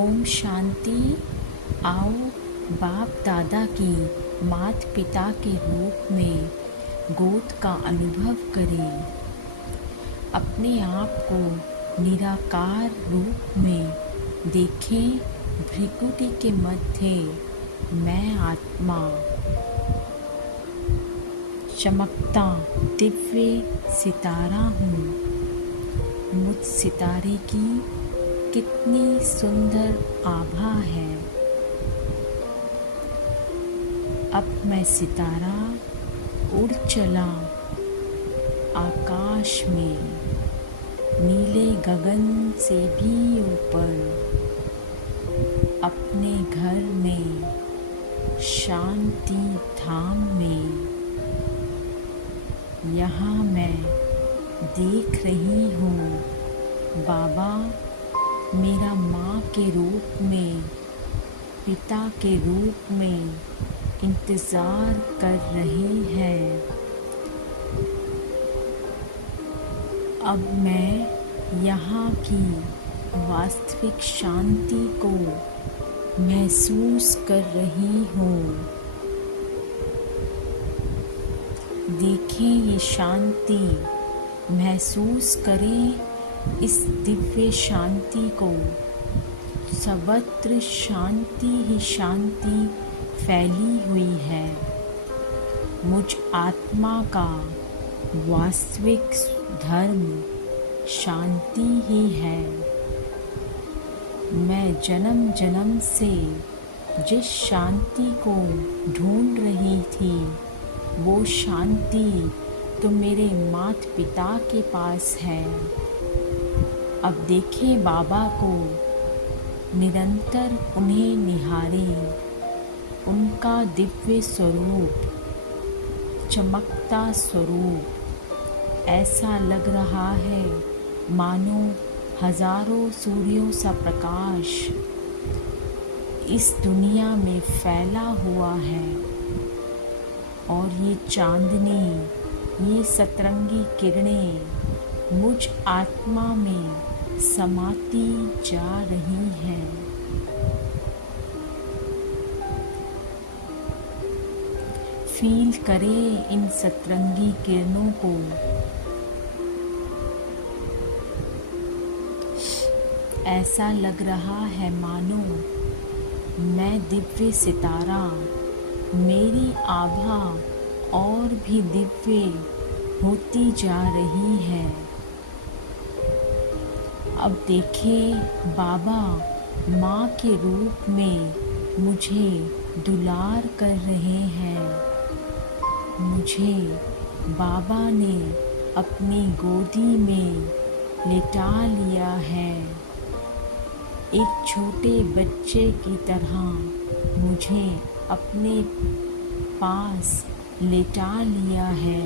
ओम शांति। आओ बाप दादा की माता पिता के रूप में गोद का अनुभव करें। अपने आप को निराकार रूप में देखें। भृकुटी के मध्य मैं आत्मा चमकता दिव्य सितारा हूँ। मुझ सितारे की कितनी सुंदर आभा है। अब मैं सितारा उड़ चला आकाश में, नीले गगन से भी ऊपर, अपने घर में, शांति धाम में। यहाँ मैं देख रही हूँ बाबा मेरा माँ के रूप में, पिता के रूप में इंतज़ार कर रहे हैं। अब मैं यहाँ की वास्तविक शांति को महसूस कर रही हूँ। देखें ये शांति, महसूस करें इस दिव्य शांति को। सर्वत्र शांति ही शांति फैली हुई है। मुझ आत्मा का वास्तविक धर्म शांति ही है। मैं जन्म जन्म से जिस शांति को ढूंढ रही थी, वो शांति तो मेरे माता पिता के पास है। अब देखें बाबा को, निरंतर उन्हें निहारें। उनका दिव्य स्वरूप, चमकता स्वरूप ऐसा लग रहा है मानो हजारों सूर्यों सा प्रकाश इस दुनिया में फैला हुआ है। और ये चांदनी, ये सतरंगी किरणें मुझ आत्मा में समाती जा रही हैं। फील करें इन सतरंगी किरणों को। ऐसा लग रहा है मानो मैं दिव्य सितारा, मेरी आभा और भी दिव्य होती जा रही है। अब देखें बाबा माँ के रूप में मुझे दुलार कर रहे हैं। मुझे बाबा ने अपनी गोदी में लिटा लिया है। एक छोटे बच्चे की तरह मुझे अपने पास लिटा लिया है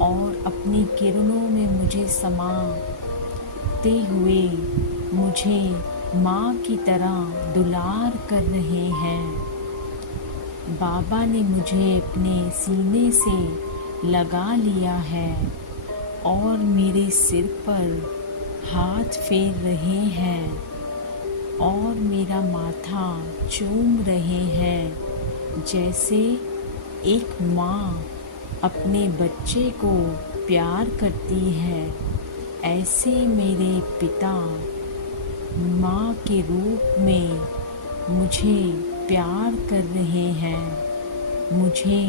और अपनी किरणों में मुझे समाते हुए मुझे माँ की तरह दुलार कर रहे हैं। बाबा ने मुझे अपने सीने से लगा लिया है और मेरे सिर पर हाथ फेर रहे हैं और मेरा माथा चूम रहे हैं, जैसे एक माँ अपने बच्चे को प्यार करती है। ऐसे मेरे पिता माँ के रूप में मुझे प्यार कर रहे हैं, मुझे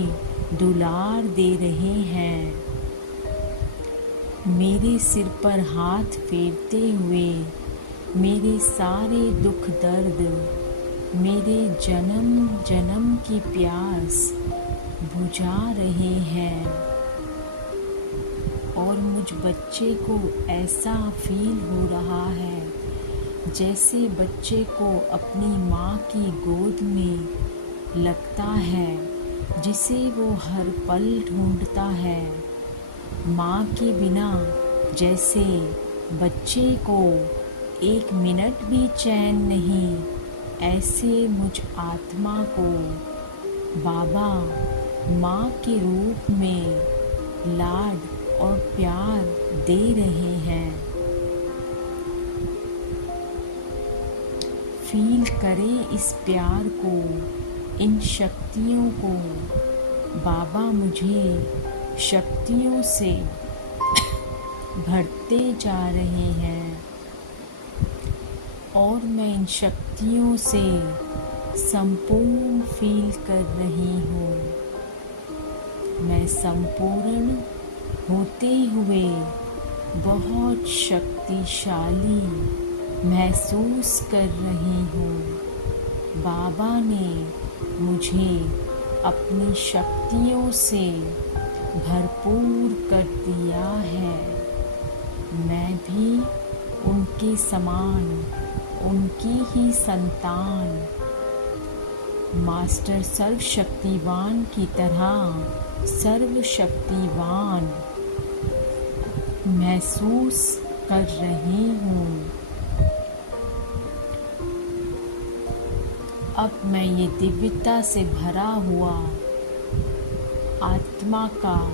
दुलार दे रहे हैं। मेरे सिर पर हाथ फेरते हुए मेरे सारे दुख दर्द, मेरे जन्म जन्म की प्यास बुझा रहे हैं। और मुझ बच्चे को ऐसा फील हो रहा है जैसे बच्चे को अपनी माँ की गोद में लगता है, जिसे वो हर पल ढूंढता है। माँ के बिना जैसे बच्चे को एक मिनट भी चैन नहीं, ऐसे मुझ आत्मा को बाबा माँ के रूप में लाड और प्यार दे रहे हैं। फील करें इस प्यार को, इन शक्तियों को। बाबा मुझे शक्तियों से भरते जा रहे हैं और मैं इन शक्तियों से संपूर्ण फील कर रही हूँ। मैं संपूर्ण होते हुए बहुत शक्तिशाली महसूस कर रही हूँ। बाबा ने मुझे अपनी शक्तियों से भरपूर कर दिया है। मैं भी उनके समान, उनकी ही संतान, मास्टर सर्वशक्तिवान की तरह सर्वशक्तिवान महसूस कर रही हूँ। अब मैं ये दिव्यता से भरा हुआ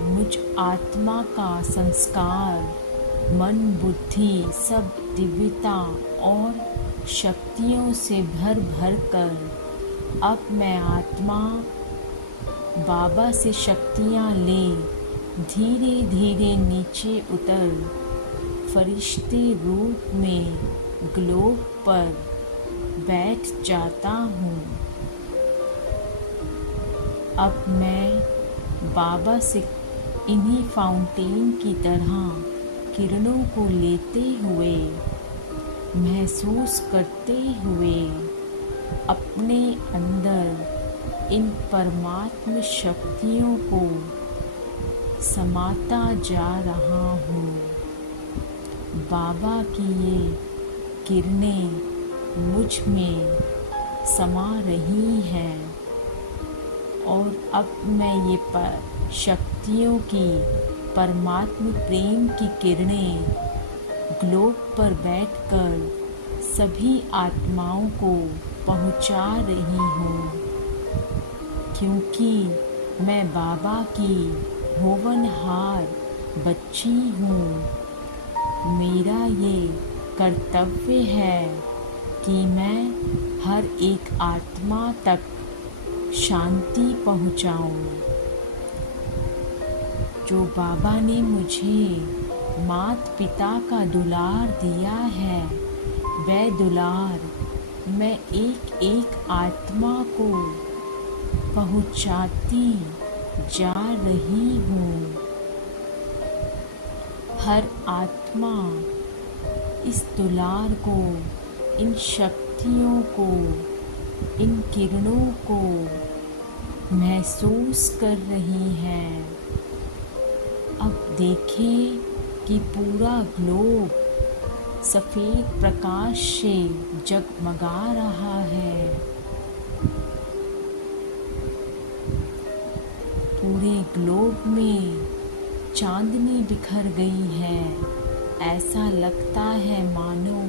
मुझ आत्मा का संस्कार, मन, बुद्धि सब दिव्यता और शक्तियों से भर भर कर अब मैं आत्मा बाबा से शक्तियाँ ले धीरे धीरे नीचे उतर फरिश्ते रूप में ग्लोब पर बैठ जाता हूँ। अब मैं बाबा से इन्हीं फाउंटेन की तरह किरणों को लेते हुए, महसूस करते हुए अपने अंदर इन परमात्म शक्तियों को समाता जा रहा हूँ। बाबा की ये किरणें मुझ में समा रही हैं और अब मैं ये शक्तियों की परमात्म प्रेम की किरणें ग्लोब पर बैठकर सभी आत्माओं को पहुंचा रही हूँ, क्योंकि मैं बाबा की होवनहार बच्ची हूँ। मेरा ये कर्तव्य है कि मैं हर एक आत्मा तक शांति पहुँचाऊँ। जो बाबा ने मुझे माता पिता का दुलार दिया है, वह दुलार मैं एक एक आत्मा को पहुँचाती जा रही हूँ। हर आत्मा इस दुलार को, इन शक्तियों को, इन किरणों को महसूस कर रही है। अब देखें कि पूरा ग्लोब सफ़ेद प्रकाश से जगमगा रहा है। पूरे ग्लोब में चांदनी बिखर गई है। ऐसा लगता है मानो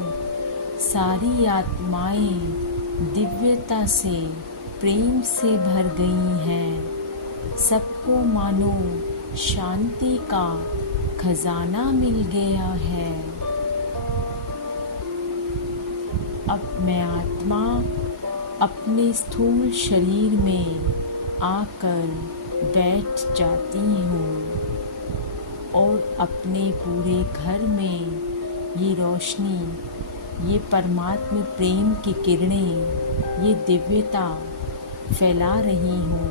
सारी आत्माएं दिव्यता से, प्रेम से भर गई हैं। सबको मानो शांति का खजाना मिल गया है। अब मैं आत्मा अपने स्थूल शरीर में आकर बैठ जाती हूँ और अपने पूरे घर में ये रोशनी, ये परमात्म प्रेम की किरणें, ये दिव्यता फैला रही हूँ।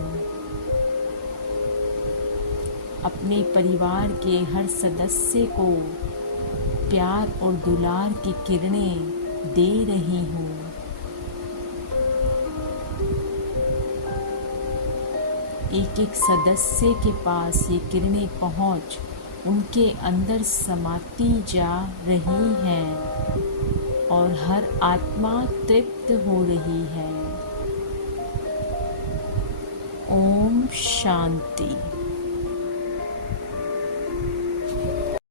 अपने परिवार के हर सदस्य को प्यार और दुलार की किरणें दे रही हूँ। एक एक सदस्य के पास ये किरणें पहुँच उनके अंदर समाती जा रही हैं और हर आत्मा तृप्त हो रही है। ओम शांति।